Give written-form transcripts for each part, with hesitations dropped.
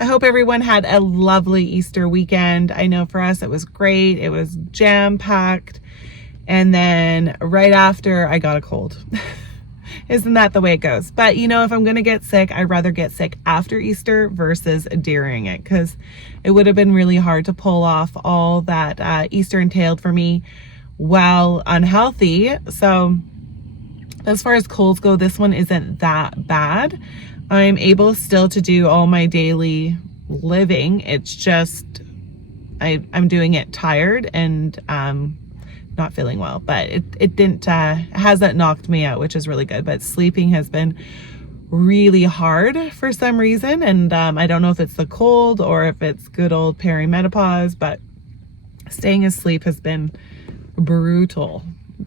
I hope everyone had a lovely Easter weekend. I know for us it was great. It was jam-packed. And then right after, I got a cold. Isn't that the way it goes? But you know, if I'm going to get sick, I'd rather get sick after Easter versus during it, because it would have been really hard to pull off all that Easter entailed for me while unhealthy. So as far as colds go, this one isn't that bad. I'm able still to do all my daily living. It's just I'm doing it tired and not feeling well, but it didn't hasn't knocked me out, which is really good. But sleeping has been really hard for some reason, and I don't know if it's the cold or if it's good old perimenopause, but staying asleep has been brutal.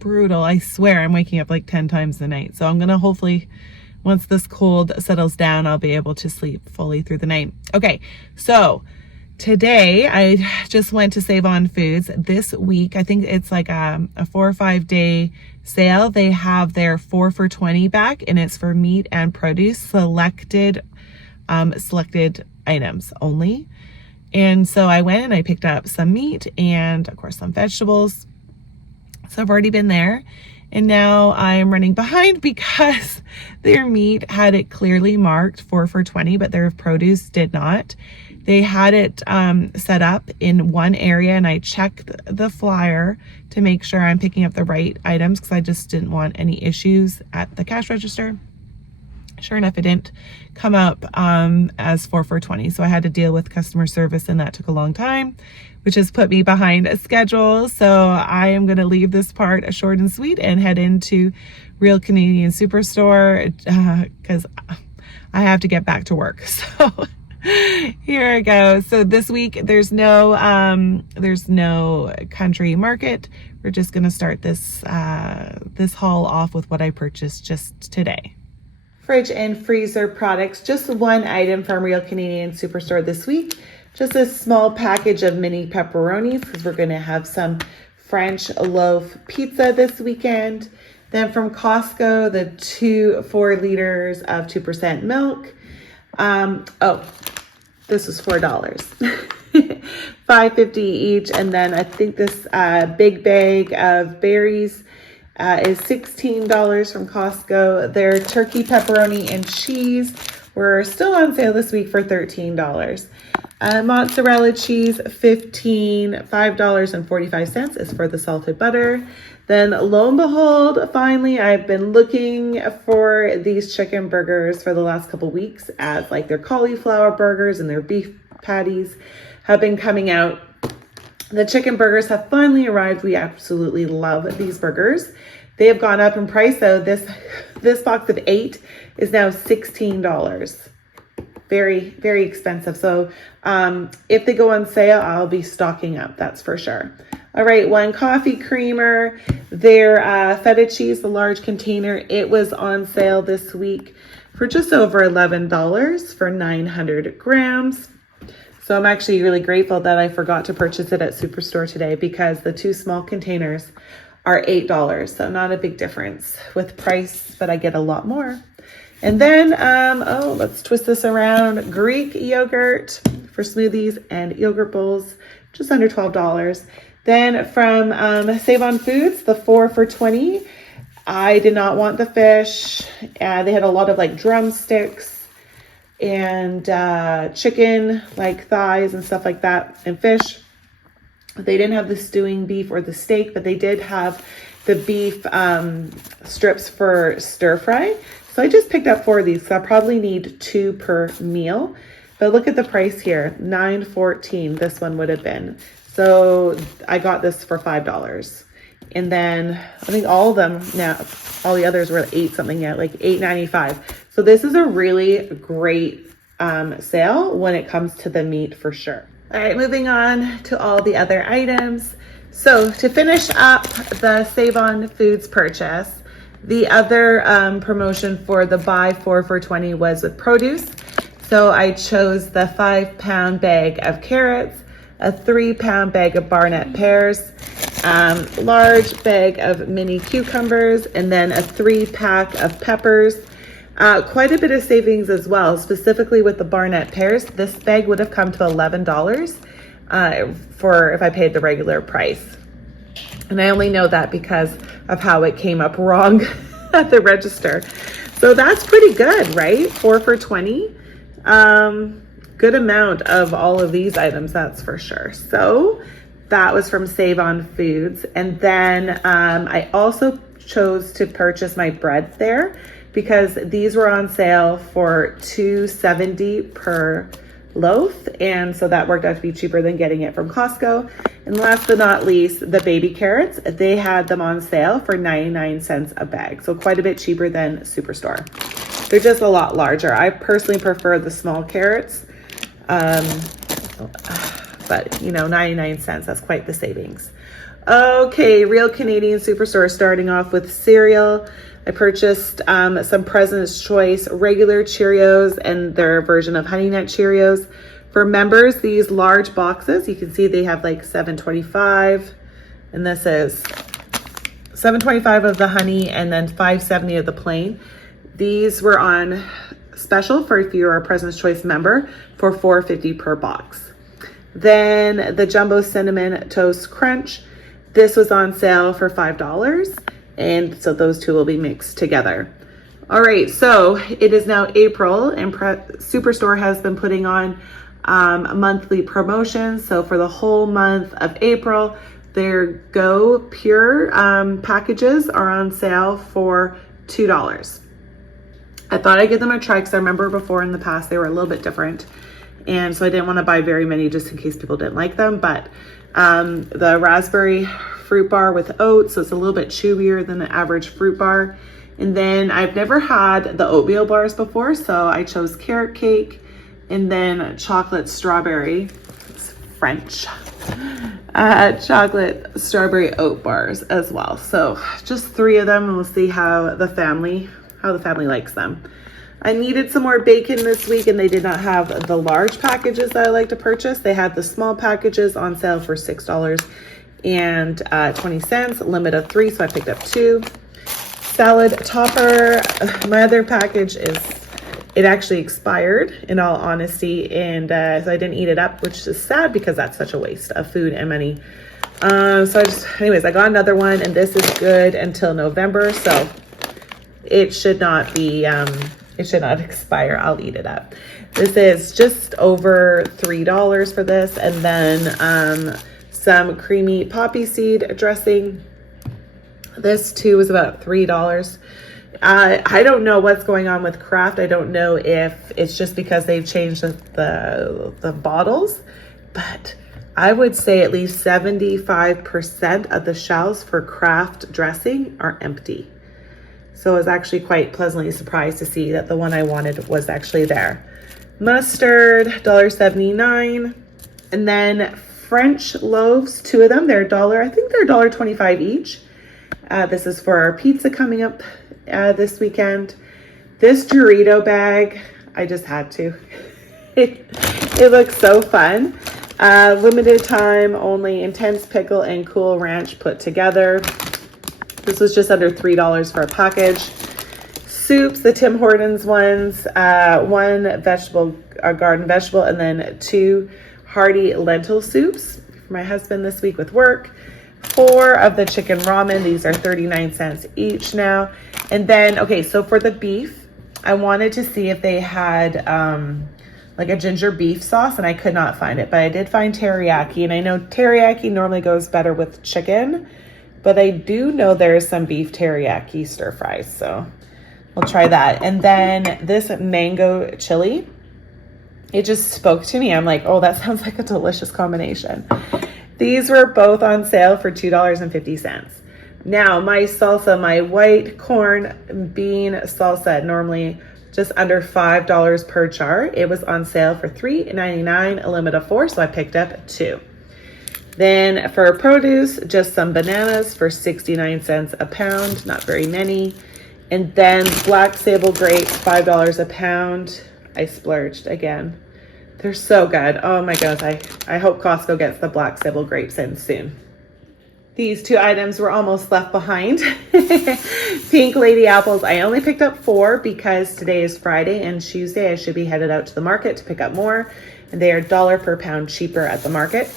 I swear I'm waking up like 10 times a night. So I'm gonna hopefully, once this cold settles down, I'll be able to sleep fully through the night. Okay, so today I just went to Save On Foods. This week, I think it's like a 4 or 5 day sale. They have their 4 for $20 back, and it's for meat and produce, selected items only. And so I went and I picked up some meat and of course some vegetables. So I've already been there, and now I'm running behind because their meat had it clearly marked 4 for $20, but their produce did not. They had it set up in one area, and I checked the flyer to make sure I'm picking up the right items because I just didn't want any issues at the cash register. Sure enough, it didn't come up as 4 for $20. So I had to deal with customer service, and that took a long time, which has put me behind a schedule. So I am going to leave this part short and sweet and head into Real Canadian Superstore because I have to get back to work. So here I go. So this week there's no country market. We're just going to start this haul off with what I purchased just today. Fridge and freezer products, just one item from Real Canadian Superstore this week. Just a small package of mini pepperonis because we're going to have some French loaf pizza this weekend. Then from Costco, the 4 liters of 2% milk. This was $4. $5.50 each. And then I think this big bag of berries is $16 from Costco. Their turkey, pepperoni, and cheese were still on sale this week for $13. Mozzarella cheese, $5.45 is for the salted butter. Then lo and behold, finally, I've been looking for these chicken burgers for the last couple weeks, as like their cauliflower burgers and their beef patties have been coming out. The chicken burgers have finally arrived. We absolutely love these burgers. They have gone up in price, so this box of 8 is now $16. Very, very expensive. So if they go on sale, I'll be stocking up, that's for sure. All right, one coffee creamer. Their feta cheese, the large container, it was on sale this week for just over $11 for 900 grams. So I'm actually really grateful that I forgot to purchase it at Superstore today, because the 2 small containers are $8. So not a big difference with price, but I get a lot more. And then, let's twist this around. Greek yogurt for smoothies and yogurt bowls, just under $12. Then from Save On Foods, the 4 for $20. I did not want the fish. They had a lot of like drumsticks and chicken, like thighs and stuff like that, and fish. They didn't have the stewing beef or the steak, but they did have the beef strips for stir fry. So I just picked up 4 of these, so I probably need 2 per meal. But look at the price here, $9.14 this one would have been. So I got this for $5. And then I think all of them now, all the others were 8 something yet, like $8.95. So this is a really great sale when it comes to the meat for sure. All right, moving on to all the other items. So to finish up the Save On Foods purchase, the other promotion for the buy 4 for $20 was with produce. So I chose the 5-pound bag of carrots, a 3-pound bag of Barnett pears, large bag of mini cucumbers, and then a 3-pack of peppers. Quite a bit of savings as well, specifically with the Barnett pears. This bag would have come to $11 for if I paid the regular price. And I only know that because of how it came up wrong at the register. So that's pretty good, right? 4 for $20. Good amount of all of these items, that's for sure. So that was from Save On Foods. And then I also chose to purchase my breads there because these were on sale for $2.70 per loaf, and so that worked out to be cheaper than getting it from Costco. And last but not least, the baby carrots, they had them on sale for 99 cents a bag, so quite a bit cheaper than Superstore. They're just a lot larger. I personally prefer the small carrots, but you know, 99 cents, that's quite the savings. Okay, Real Canadian Superstore, starting off with cereal. I purchased some President's Choice regular Cheerios and their version of Honey Nut Cheerios. For members, these large boxes, you can see they have like $7.25, and this is $7.25 of the honey and then $5.70 of the plain. These were on special for if you're a President's Choice member for $4.50 per box. Then the Jumbo Cinnamon Toast Crunch. This was on sale for $5. And so those two will be mixed together. All right, so it is now April and Superstore has been putting on monthly promotions. So for the whole month of April, their Go Pure packages are on sale for $2. I thought I'd give them a try because I remember before in the past they were a little bit different. And so I didn't want to buy very many just in case people didn't like them. But the raspberry fruit bar with oats, so it's a little bit chewier than the average fruit bar. And then I've never had the oatmeal bars before, so I chose carrot cake and then chocolate strawberry, it's French, chocolate strawberry oat bars as well. So just 3 of them, and we'll see how the family likes them. I needed some more bacon this week, and they did not have the large packages that I like to purchase. They had the small packages on sale for $6.20, limit of 3, so I picked up 2. Salad topper, my other package it actually expired in all honesty, and so I didn't eat it up, which is sad because that's such a waste of food and money. So I got another one, and this is good until November, so it should not be, it should not expire. I'll eat it up. This is just over $3 for this, and then some creamy poppy seed dressing. This too is about $3. I don't know what's going on with Kraft. I don't know if it's just because they've changed the bottles, but I would say at least 75% of the shelves for Kraft dressing are empty. So I was actually quite pleasantly surprised to see that the one I wanted was actually there. Mustard, $1.79. And then French loaves, 2 of them, they're $1. I think they're $1.25 each. This is for our pizza coming up this weekend. This Dorito bag, I just had to. It looks so fun. Limited time only, intense pickle and cool ranch put together. This was just under $3 for a package. Soups, the Tim Hortons ones, 1 vegetable, garden vegetable, and then 2 hearty lentil soups for my husband this week with work. 4 of the chicken ramen. These are 39 cents each now. And then, okay, so for the beef, I wanted to see if they had like a ginger beef sauce, and I could not find it, but I did find teriyaki, and I know teriyaki normally goes better with chicken, but I do know there's some beef teriyaki stir fries, so I'll try that. And then this mango chili, it just spoke to me. I'm like, oh, that sounds like a delicious combination. These were both on sale for $2.50. Now, my salsa, my white corn bean salsa, normally just under $5 per jar. It was on sale for $3.99, a limit of 4, so I picked up 2. Then for produce, just some bananas for 69 cents a pound, not very many. And then black sable grapes, $5 a pound. I splurged again. They're so good. Oh my gosh, I hope Costco gets the black sable grapes in soon. These two items were almost left behind. Pink lady apples. I only picked up 4 because today is Friday and Tuesday I should be headed out to the market to pick up more. And they are $1 per pound cheaper at the market.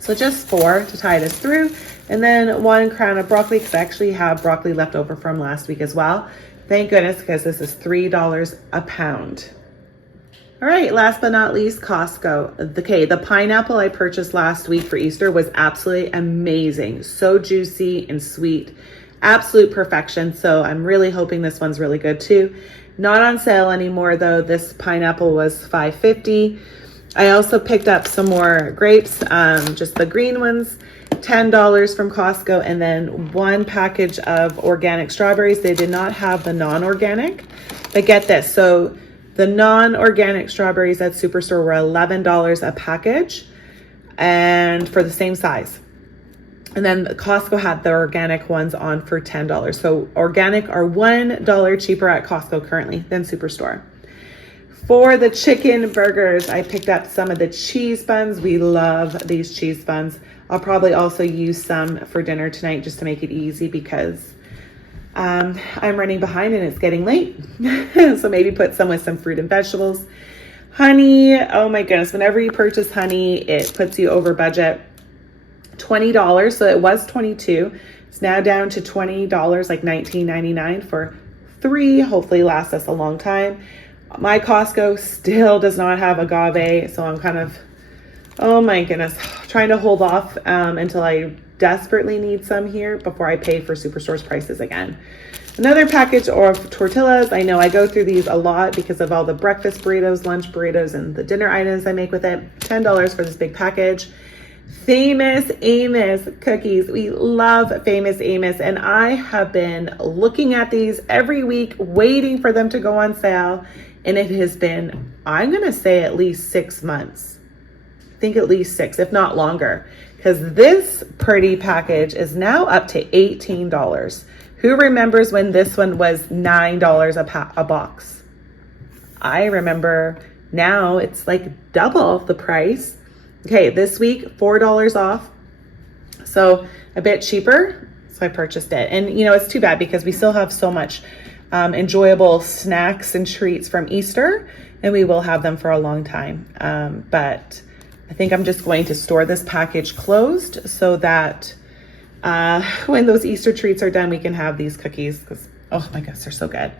So just 4 to tide us through. And then 1 crown of broccoli because I actually have broccoli left over from last week as well. Thank goodness, because this is $3 a pound. All right, last but not least, Costco. Okay, the pineapple I purchased last week for Easter was absolutely amazing. So juicy and sweet. Absolute perfection. So I'm really hoping this one's really good too. Not on sale anymore though. This pineapple was $5.50. I also picked up some more grapes, just the green ones, $10 from Costco, and then 1 package of organic strawberries. They did not have the non-organic, but get this. So the non-organic strawberries at Superstore were $11 a package and for the same size. And then Costco had the organic ones on for $10. So organic are $1 cheaper at Costco currently than Superstore. For the chicken burgers, I picked up some of the cheese buns. We love these cheese buns. I'll probably also use some for dinner tonight just to make it easy because I'm running behind and it's getting late. So maybe put some with some fruit and vegetables. Honey, oh my goodness. Whenever you purchase honey, it puts you over budget. $20. So it was $22. It's now down to $20, like $19.99 for 3. Hopefully lasts us a long time. My Costco still does not have agave. So I'm kind of, oh my goodness, trying to hold off until I desperately need some here before I pay for Superstore's prices again. Another package of tortillas. I know I go through these a lot because of all the breakfast burritos, lunch burritos, and the dinner items I make with it. $10 for this big package. Famous Amos cookies. We love Famous Amos, and I have been looking at these every week, waiting for them to go on sale, and it has been, I'm going to say, at least 6 months. I think at least 6, if not longer, because this pretty package is now up to $18. Who remembers when this one was $9 a box? I remember. Now it's like double the price. Okay, this week, $4 off. So a bit cheaper. So I purchased it. And you know, it's too bad because we still have so much enjoyable snacks and treats from Easter, and we will have them for a long time. But I think I'm just going to store this package closed so that when those Easter treats are done, we can have these cookies because, oh my gosh, they're so good.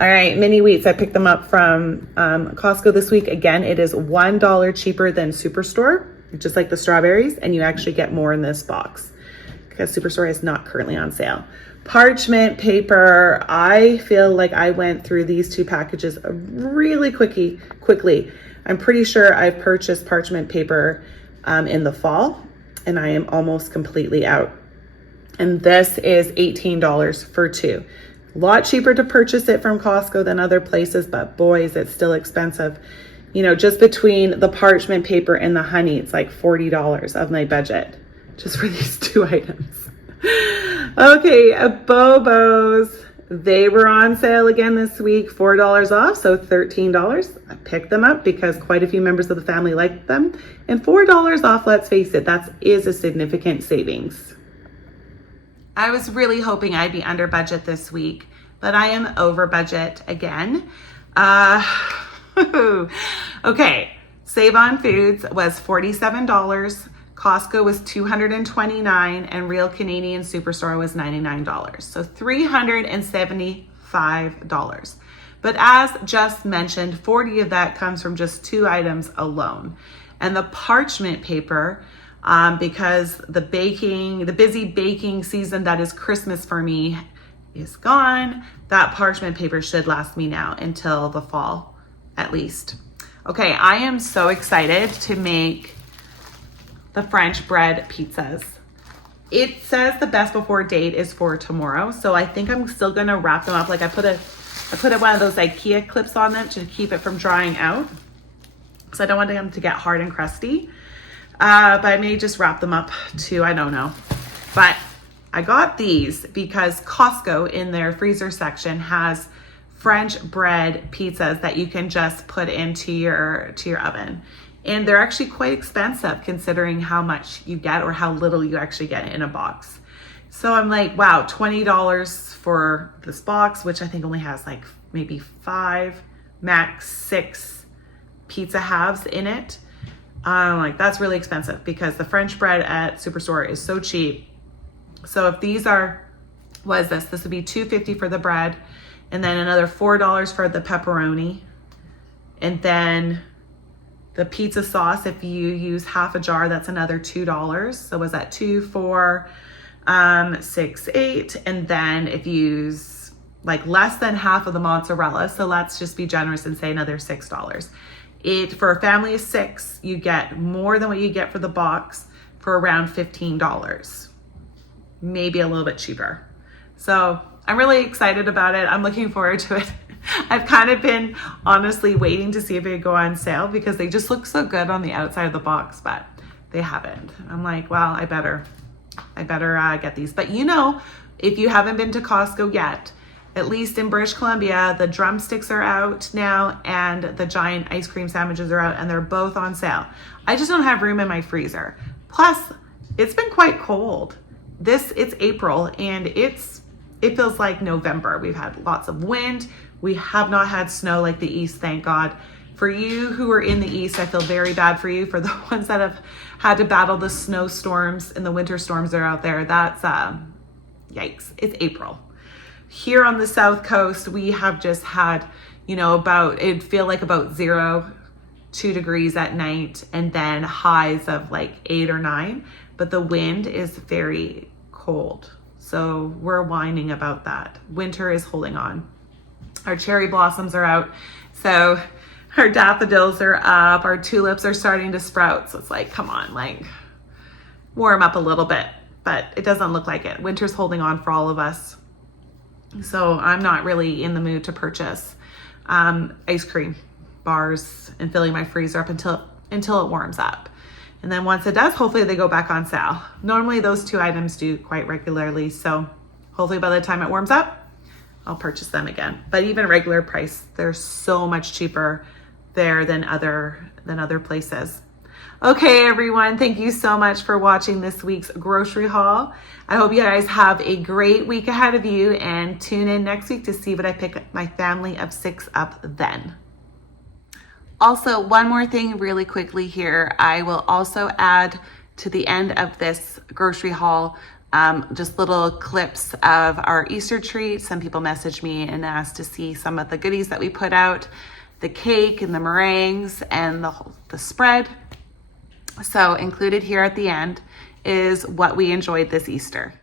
All right, mini wheats. I picked them up from Costco this week. Again, it is $1 cheaper than Superstore, just like the strawberries, and you actually get more in this box because Superstore is not currently on sale. Parchment paper. I feel like I went through these 2 packages really quickly. I'm pretty sure I've purchased parchment paper in the fall, and I am almost completely out. And this is $18 for 2. A lot cheaper to purchase it from Costco than other places, but boy, is it still expensive. You know, just between the parchment paper and the honey, it's like $40 of my budget just for these 2 items. Okay, Bobos. They were on sale again this week, $4 off, so $13. I picked them up because quite a few members of the family liked them. And $4 off, let's face it, that is a significant savings. I was really hoping I'd be under budget this week, but I am over budget again. Okay, Save On Foods was $47. Costco was $229, and Real Canadian Superstore was $99. So $375. But as just mentioned, 40 of that comes from just 2 items alone. And the parchment paper, because the busy baking season that is Christmas for me is gone, that parchment paper should last me now until the fall, at least. Okay, I am so excited to make the French bread pizzas. It says the best before date is for tomorrow, so I think I'm still gonna wrap them up. Like I put one of those IKEA clips on them to keep it from drying out, because I don't want them to get hard and crusty. But I may just wrap them up too, I don't know. But I got these because Costco in their freezer section has French bread pizzas that you can just put into your oven. And they're actually quite expensive considering how much you get or how little you actually get in a box. So I'm like, wow, $20 for this box, which I think only has like maybe 5, max 6 pizza halves in it. Like that's really expensive because the French bread at Superstore is so cheap. So if these are, what is this? This would be $2.50 for the bread, and then another $4 for the pepperoni. And then the pizza sauce, if you use half a jar, that's another $2. So was that 2, 4, 6, 8. And then if you use like less than half of the mozzarella, so let's just be generous and say another $6. For a family of 6, you get more than what you get for the box for around $15, maybe a little bit cheaper. So I'm really excited about it. I'm looking forward to it. I've kind of been honestly waiting to see if it would go on sale because they just look so good on the outside of the box, but they haven't. I'm like, well, I better get these. But you know, if you haven't been to Costco yet, at least in British Columbia, the drumsticks are out now and the giant ice cream sandwiches are out, and they're both on sale. I just don't have room in my freezer. Plus, it's been quite cold. It's April and it feels like November. We've had lots of wind. We have not had snow like the East, thank God. For you who are in the East, I feel very bad for you. For the ones that have had to battle the snowstorms and the winter storms that are out there, that's yikes. It's April. Here on the South Coast, we have just had, it'd feel like about 0, 2 degrees at night, and then highs of like 8 or 9. But the wind is very cold. So we're whining about that. Winter is holding on. Our cherry blossoms are out. So our daffodils are up. Our tulips are starting to sprout. So it's like, come on, like warm up a little bit. But it doesn't look like it. Winter's holding on for all of us. So I'm not really in the mood to purchase ice cream bars and filling my freezer up until it warms up. And then once it does, hopefully they go back on sale. Normally those 2 items do quite regularly. So hopefully by the time it warms up, I'll purchase them again. But even regular price, they're so much cheaper there than other places. Okay, everyone, thank you so much for watching this week's grocery haul. I hope you guys have a great week ahead of you, and tune in next week to see what I pick my family of 6 up then. Also, one more thing really quickly here. I will also add to the end of this grocery haul just little clips of our Easter treat. Some people messaged me and asked to see some of the goodies that we put out, the cake and the meringues and the spread. So included here at the end is what we enjoyed this Easter.